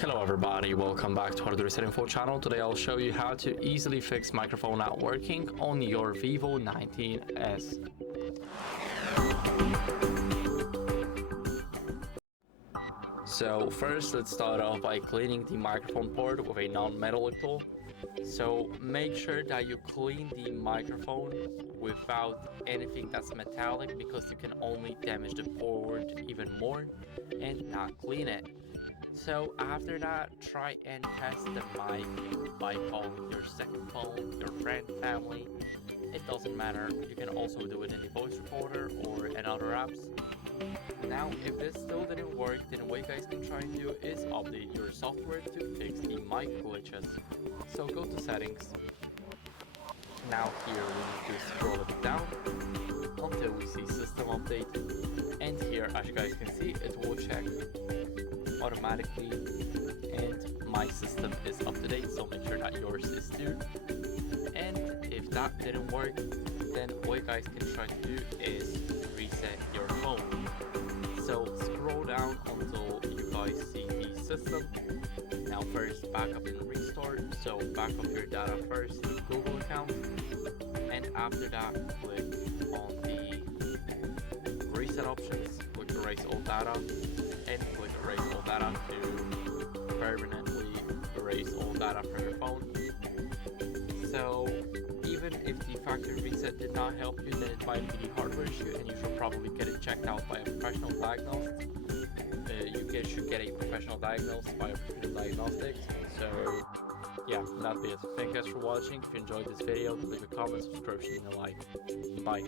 Hello everybody, welcome back to HardReset.Info channel. Today I'll show you how to easily fix microphone not working on your VIVO 19s. So first, let's start off by cleaning the microphone port with a non-metallic tool. So make sure that you clean the microphone without anything that's metallic, because you can only damage the port even more and not clean it. So after that, try and test the mic by calling your second phone, your friend, family. It doesn't matter. You can also do it in the voice recorder or in other apps. Now, if this still didn't work, then what you guys can try and do is update your software to fix the mic glitches. So go to settings. Now here we need to scroll it down until we see system update. And here, as you guys can see, it will check automatically, and my system is up to date, so make sure that yours is too. And if that didn't work, then what you guys can try to do is reset your phone. So scroll down until you guys see the system. Now first, backup and restart. So back up your data first, Google account, and after that click on the reset options, click erase all data, and click erase all data to permanently erase all data from your phone. So even if the factory reset did not help you, then it might be the hardware issue, and you should probably get it checked out by a professional diagnosed. You should get a professional diagnosed by a professional diagnostic. So yeah, that'd be it. Thank you guys for watching. If you enjoyed this video, leave a comment, subscription, and a like. Bye.